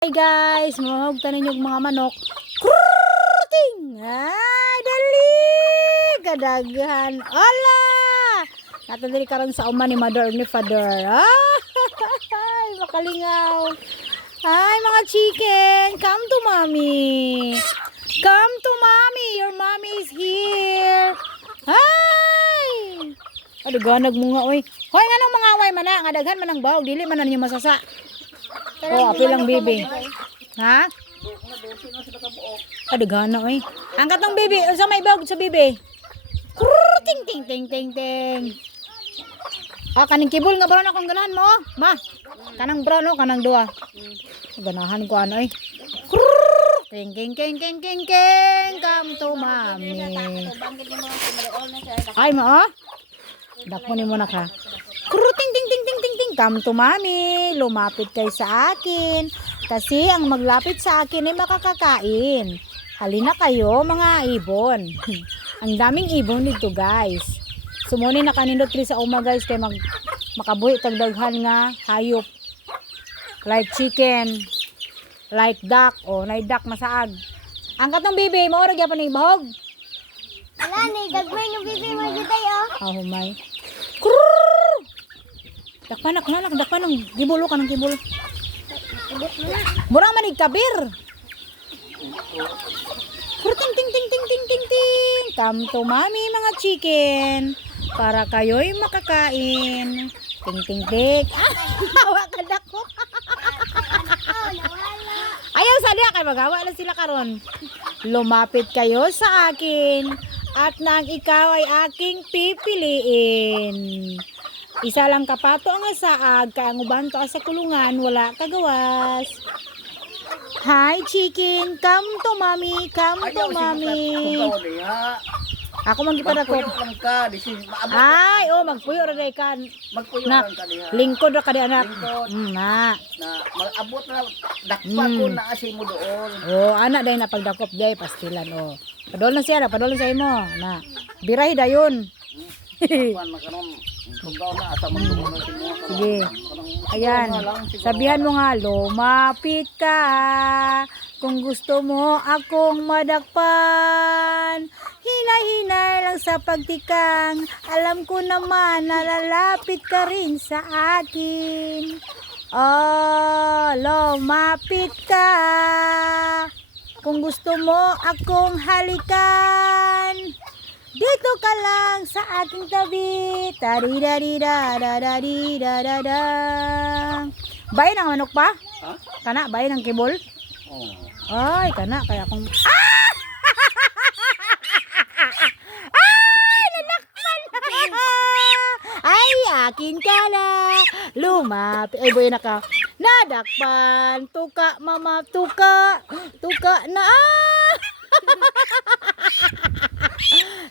Hi guys, mahog tanin yung mga manok. Kruting! Ay, dali! Kadaghan. Ala! Natadali karon sa uma ni mother ni father. Ay, makalingaw. Hi mga chicken, come to mommy. Come to mommy, your mommy is here. Hi! Adaganag mo nga, oy. Hoy, nga nang mga away man na, nga daghan man ang bahog, dili man na niyo masasa. Oh, apil lang bibi. Ha? Adagana oy. Angkat ng bibi, unsa may bawg sa bibi? Ting ting ting ting ting. Ah, kaning kibol nga brown akong ganahan mo. Ma. Kanang brown no, kanang duwa. Ganahan ko ano eh. Ting ting ting ting ting ting. Come to mommy. Ay mo oh. Dakmo ni mo na ka. Ting ting ting ting ting ting. Come to mommy. Lumapit kay sa akin. Kasi ang maglapit sa akin ay makakakain. Halina kayo mga ibon. Ang daming ibon dito guys. Sumuni na kanindot rin sa uma guys kay makabuhi tagdaghan nga hayop. Like chicken, like duck, o like duck masaag. Angkat ng bibi, maura gyapon ni bahog. Ala ni gagmay ng bibi mo gitay oh. Ah, humay. Dakpanak nanak, dakpanang gibulo ka ng gibulo. Mura man igkabir. Ting ting ting ting ting ting ting. Come to mommy mga chicken. Para kayo'y makakain. Ting ting ting. Hawa ka dako. Ayaw sa diya kay magawa na sila karon. Lumapit kayo sa akin at nang ikaw ay aking pipiliin. Isa lang kapato ang asaag, kaya ang uban ka sa kulungan, wala kagawas. Hi chicken, come to mommy, come to mommy. Ako magipadakop. Ay, oh, magpuyo ra day kan. Magpuyo Na, lang ka diha. lingkod ra ka di anak. Lingkod. Na. Na mag-abot na dakpa ko na asi mo doon. Oh, anak day na pagdakop day pastilan oh. Padol na siya, padol sa imo. Na. Birahi dayon. Kuan makaron tugaw na asa man doon na mo. Sige. Ayan. Sabihan mo nga, lumapit ka. Kung gusto mo akong madakpan. Hinay-hinay lang sa pagtikang. Alam ko naman na lalapit ka rin sa akin. Oh, lumapit ka. Kung gusto mo akong halikan. Dito ka lang sa aking tabi. Taridadidadadadidadada. Bayan ang manok pa? Ha? Kana, bayan ang kibol? Oh. Ay, kana, kaya akong... Ah! Ay, nalakman! Ay, akin ka na. Lumapit. Ay, boy na ka. Nadakpan. Tuka, mama, tuka. Tuka na.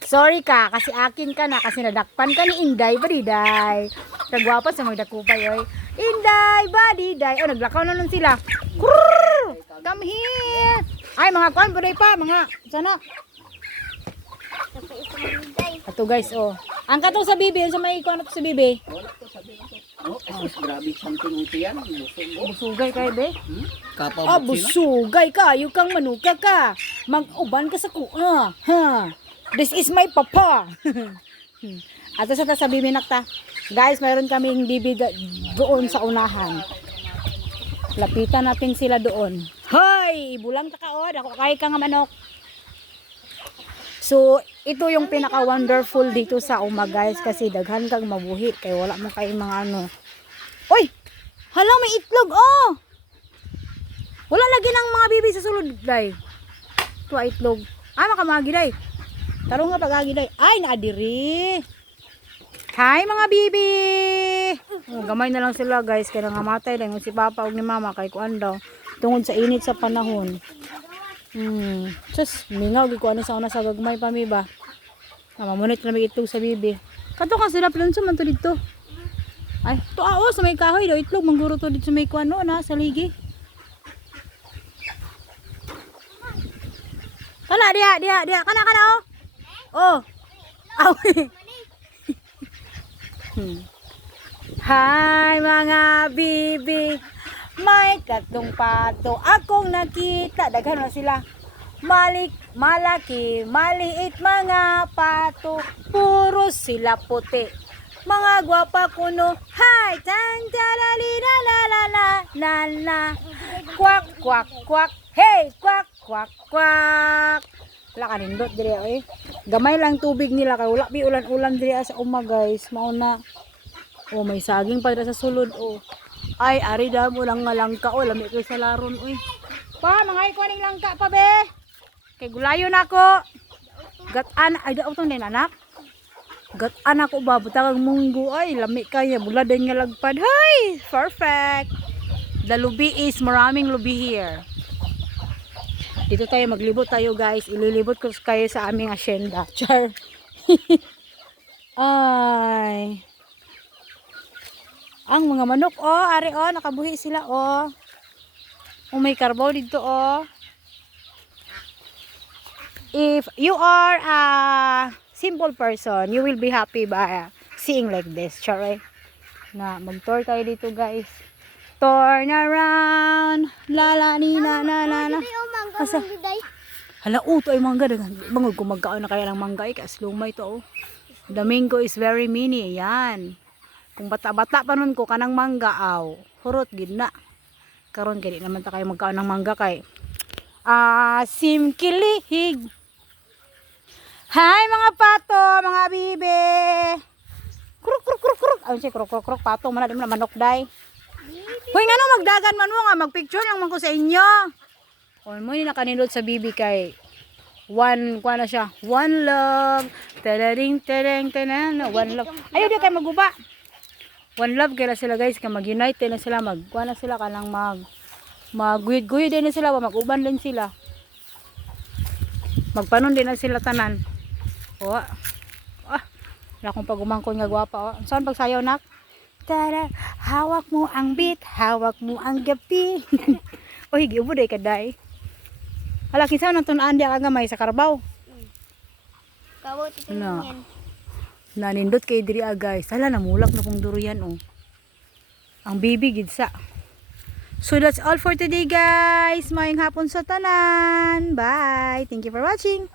Sorry ka, kasi akin ka na. Kasi nadakpan ka ni Inday, badiday. Kagwapa sa magdakupay, oy. Inday, badiday. Oh, naglakaw na nun sila. Krrrr! Come here. Ay, mga kwan, buday pa. Mga, sana. Ito guys, oh. Ang katong sa bibi, sa may kwan sa bibi. Wala to sabi ko. Oh, es grabe something ito yan. Busugay kayo, be. Kapaw Ah, mo sino? busugay ka. Yung kang manuka ka. Mag-uban ka sa kuha. Ha. This is my papa. Ato sa ta sa bibi nakta. Guys, mayroon kaming bibi doon sa unahan. Lapitan natin sila doon. Hoy! Ibulang ta ka, oh. Ako kay ka nga manok. So, ito yung pinaka-wonderful dito sa uma guys kasi daghan kang mabuhi kay wala mo kay mga ano. Oy! Hala, may itlog, oh! Wala lagi ng mga bibi sa sulod, day. Ito ay itlog. Ah, makamagi, day. Taro nga pag-agi, day. Ay, naadiri. Hi, mga bibi! Oh, gamay na lang sila, guys. Kaya nangamatay lang si papa o ni mama kay kuan daw. Tungod sa init sa panahon. Sus, mingaw gikuan ni sa una sa gagmay pa mi ba. Mamunit na may itlog sa bibi. Kato ka sila planso man to dito. Ay, to oh, sa may kahoy daw itlog mangguro to dito sa may kuan no na sa ligi. Kana dia kana oh. Oh. Aw. Hi mga bibi. May tatlong pato akong nakita. Daghan na sila. Malaki, maliit mga pato. Puro sila puti. Mga gwapa kuno. Hi! Tan tarali la la la la la la. Kwak kwak kwak. Hey! Kwak kwak kwak. Wala ka nindot diri eh. Gamay lang tubig nila kay wala bi ulan-ulan diri sa uma guys. Mao na. Oh, may saging pa dira sa sulod oh. Ay, ari daw mo lang nga langka oh, lami ko sa laron oy. Pa, mga iko ning langka pa be. Kay gulayon ako. Gatan ay daw tong din anak. Gatan ako ba butang munggo ay lami kaya bulad nga lagpad. Hay, perfect. The lubi is maraming lubi here. Dito tayo maglibot tayo guys. Ililibot ko kayo sa aming asyenda. Char. Ay. Ang mga manok oh, ari oh, nakabuhi sila oh. Oh, may karbaw dito oh. If you are a simple person, you will be happy by seeing like this. Char. Na mag-tour tayo dito guys. Turn around. La la ni na na na na. Asa? Hala, to ay mangga. Bangod kung magkaon na kaya ng mangga. Kasi lumay to. Oh. The mango is very mini. Yan. Kung bata-bata pa nun ko kanang mangga. Aw. Hurot, gid na. Karon kaya naman ta kayo magkaon ng mangga kay. Simkilihig. Hi mga pato, mga bibe. Kruk, kruk, kruk, kruk. Ayun siya, kruk, kruk, kruk. Pato, manad mo na manok, day. Hoy, nga no, magdagan man mo nga. Magpicture lang man ko sa inyo. O, mo yung nakanindot sa bibi kay one, kuha na siya, one love, tadading, tadading, tadading, one love. Ayaw di kayo maguba. One love kaya sila guys, kaya mag-unite na sila, kuha na sila kanang mag-guyod-guyod din na sila, mag-uban din sila. Magpanon din na sila tanan. O, wala akong pagumangkon nga gwapa. O, saan pagsayaw nak? Tada, hawak mo ang beat, hawak mo ang gabi. Oy, giubo day kaday. Hala, kinsa nang tunaan di ang gamay sa Carabao. Kawot ito No. yan. Nanindot kay diri guys. Hala, namulak na kong durian oh. Ang baby gidsa. So that's all for today guys. Mayong hapon sa tanan. Bye. Thank you for watching.